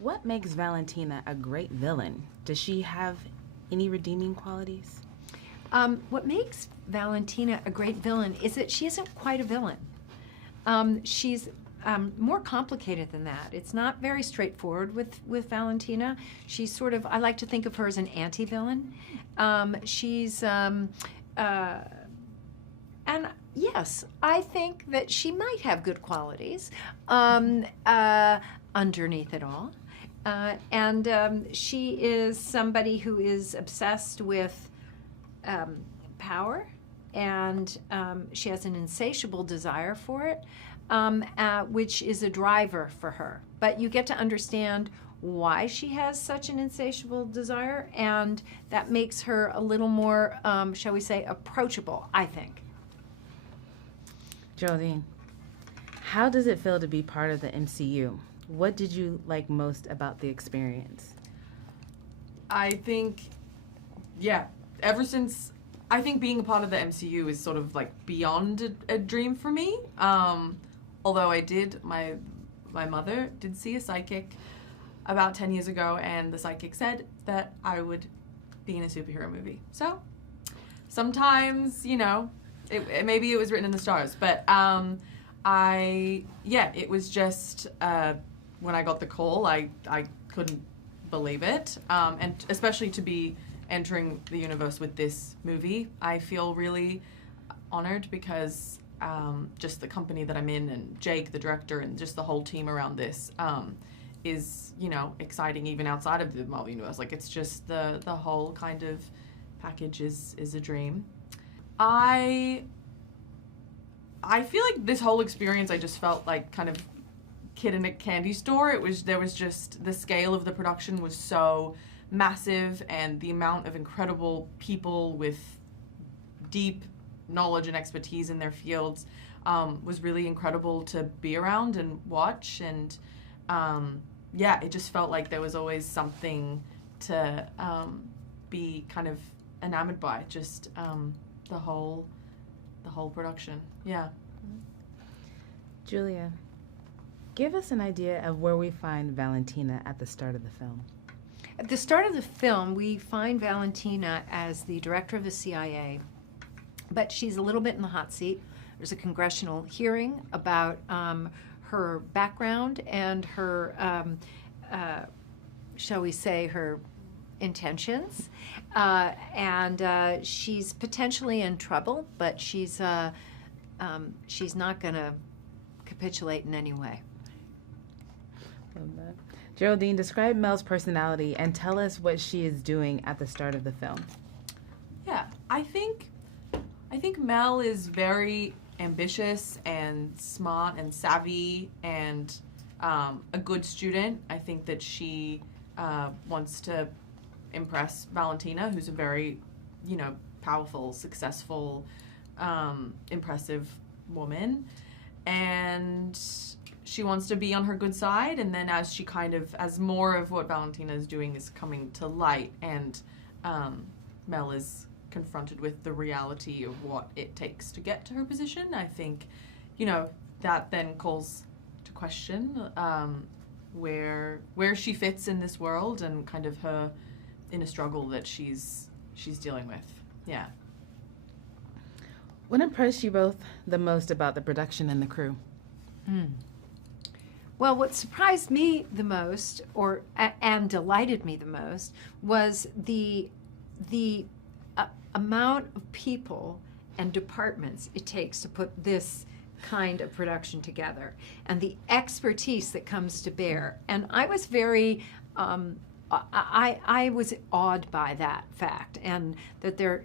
What makes Valentina a great villain? Does she have any redeeming qualities? What makes Valentina a great villain is that she isn't quite a villain. She's more complicated than that. It's not very straightforward with Valentina. She's sort of, I like to think of her as an anti-villain. And yes, I think that she might have good qualities underneath it all. She is somebody who is obsessed with power, and she has an insatiable desire for it, which is a driver for her. But you get to understand why she has such an insatiable desire, and that makes her a little more, shall we say, approachable, I think. Geraldine, how does it feel to be part of the MCU? What did you like most about the experience? I think, ever since, I think being a part of the MCU is sort of like beyond a dream for me. Although my mother did see a psychic about 10 years ago, and the psychic said that I would be in a superhero movie. So sometimes, maybe it was written in the stars, but it was just, when I got the call, I couldn't believe it. And especially to be entering the universe with this movie, I feel really honored because just the company that I'm in, and Jake, the director, and just the whole team around this is, exciting even outside of the Marvel universe. Like, it's just the whole kind of package is a dream. I feel like this whole experience, I just felt like kind of kid in a candy store. There was just, the scale of the production was so massive, and the amount of incredible people with deep knowledge and expertise in their fields was really incredible to be around and watch. And it just felt like there was always something to be kind of enamored by, just the whole production. Yeah. Julia, give us an idea of where we find Valentina at the start of the film. At the start of the film, we find Valentina as the director of the CIA, but she's a little bit in the hot seat. There's a congressional hearing about her background and her, shall we say, her intentions. She's potentially in trouble, but she's not going to capitulate in any way. Geraldine, describe Mel's personality and tell us what she is doing at the start of the film. Yeah, I think Mel is very ambitious and smart and savvy and a good student. I think that she wants to impress Valentina, who's a very, powerful, successful, impressive woman. And she wants to be on her good side, and then as more of what Valentina is doing is coming to light, and Mel is confronted with the reality of what it takes to get to her position, I think, that then calls to question where she fits in this world, and kind of her inner struggle that she's dealing with. Yeah. What impressed you both the most about the production and the crew? Well, what surprised me the most, and delighted me the most, was the amount of people and departments it takes to put this kind of production together, and the expertise that comes to bear. And I was very, I was awed by that fact, and that there are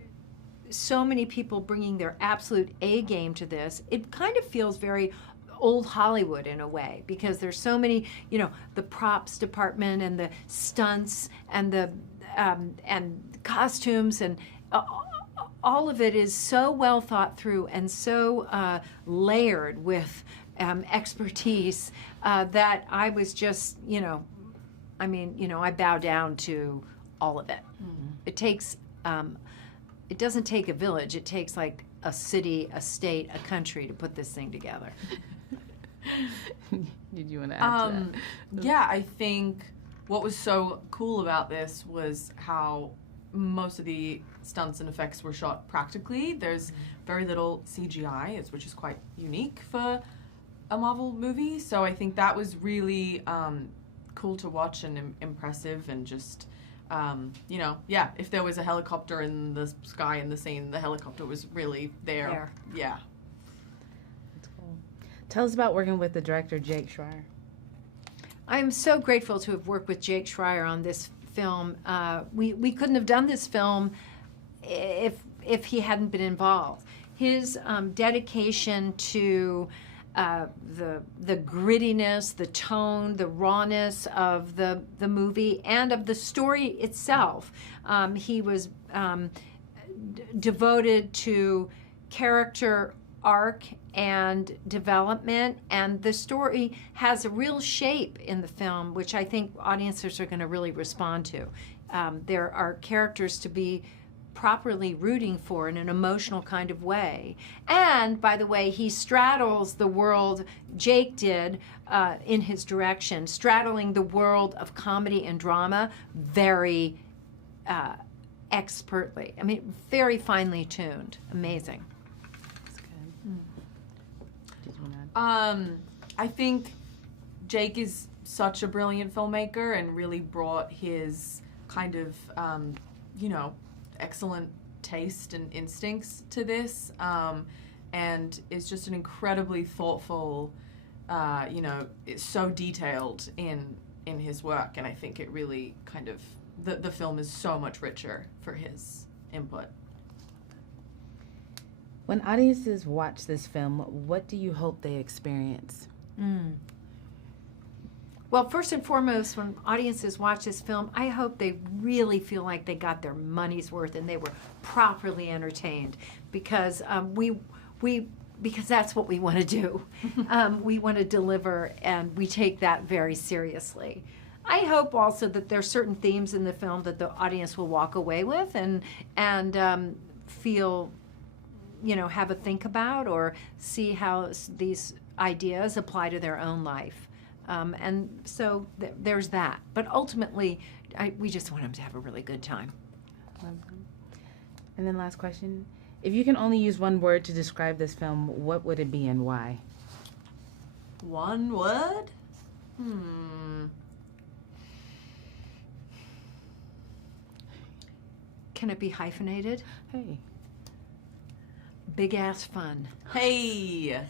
so many people bringing their absolute A game to this. It kind of feels very old Hollywood in a way, because there's so many, the props department and the stunts and the costumes, and all of it is so well thought through and so layered with expertise that I was just, I bow down to all of it. Mm-hmm. It takes, it doesn't take a village. It takes like a city, a state, a country to put this thing together. Did you want to add to that? Yeah, I think what was so cool about this was how most of the stunts and effects were shot practically. There's very little CGI, which is quite unique for a Marvel movie. So I think that was really cool to watch and impressive, and just, if there was a helicopter in the sky in the scene, the helicopter was really there. Yeah. That's cool. Tell us about working with the director, Jake Schreier. I'm so grateful to have worked with Jake Schreier on this film. We couldn't have done this film if he hadn't been involved. His dedication to the grittiness, the tone, the rawness of the movie and of the story itself. He was devoted to character arc and development, and the story has a real shape in the film, which I think audiences are going to really respond to. There are characters to be properly rooting for in an emotional kind of way. And, by the way, he straddles the world, Jake did, in his direction, straddling the world of comedy and drama very expertly. I mean, very finely tuned. Amazing. I think Jake is such a brilliant filmmaker and really brought his kind of, excellent taste and instincts to this, and is just an incredibly thoughtful, it's so detailed in his work, and I think it really kind of, the film is so much richer for his input. When audiences watch this film, what do you hope they experience? Well, first and foremost, when audiences watch this film, I hope they really feel like they got their money's worth and they were properly entertained, because because that's what we want to do. We want to deliver, and we take that very seriously. I hope also that there are certain themes in the film that the audience will walk away with and feel, have a think about, or see how these ideas apply to their own life. And so there's that. But ultimately, we just want them to have a really good time. And then last question. If you can only use one word to describe this film, what would it be and why? One word? Can it be hyphenated? Hey. Big ass fun. Hey!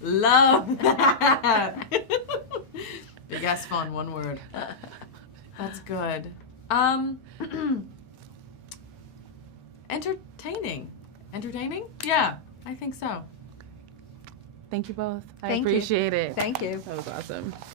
Love that! Big ass fun, one word. That's good. Entertaining. Entertaining? Yeah, I think so. Thank you both. I Thank you. appreciate it. Thank you. That was awesome.